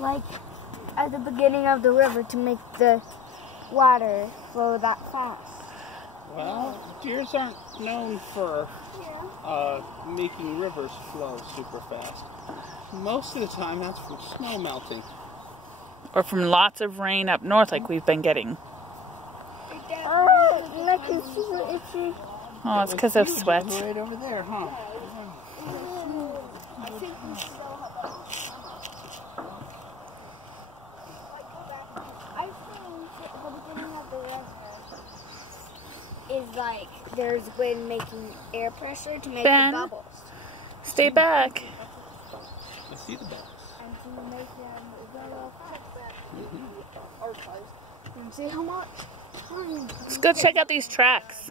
like at the beginning of the river to make the water flow that fast? Well, deers aren't known for making rivers flow super fast. Most of the time that's from snow melting. Or from lots of rain up north like we've been getting. Oh, I can see the itchy. Oh, it's because of sweat. Right over there, huh? I think we still I think the beginning of the river is like there's wind making air pressure to make Ben, the bubbles. Stay back. I see the bubbles. And to make them go fast. And see how much time. Let's go check out these tracks.